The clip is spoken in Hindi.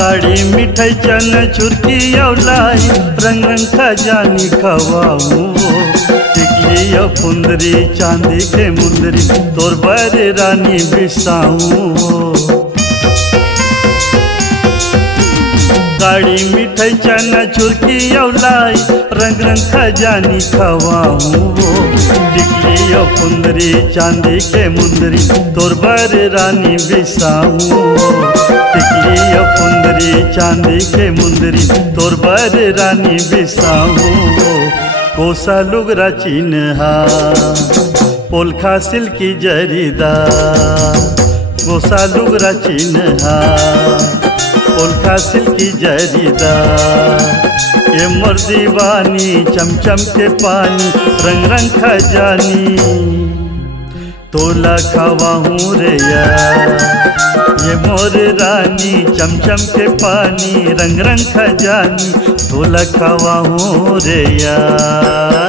काड़ी मिठाई चनाचूर की औलाई, रंग रंग खजानी खवाऊं वो। टिकली या फुंदरी चांदी के मुंदरी, तोर बारे रानी बिसाऊं वो। काड़ी मिठाई चनाचूर की औलाई, रंग रंग खजानी खवाऊं वो। टिकली या फुंदरी चांदी के मुंदरी, तोर बारे रानी बिसाऊं वो। टिकली या फुंदरी चांदी के मुंदरी, तोर बारे रानी बिसाऊं वो। कोसा लुगरा चिन्हा पोलखा सिल्की जरीदार, कोसा लुगरा चिन्हा पोलखा सिल्की जरीदार। ये मोर दीवानी चमचम के पानी, रंग रंग खजानी तोला खवाऊं रे यार। ये मोर रानी चमचम के पानी, रंग रंग खजानी तोला खवाऊं रे यार।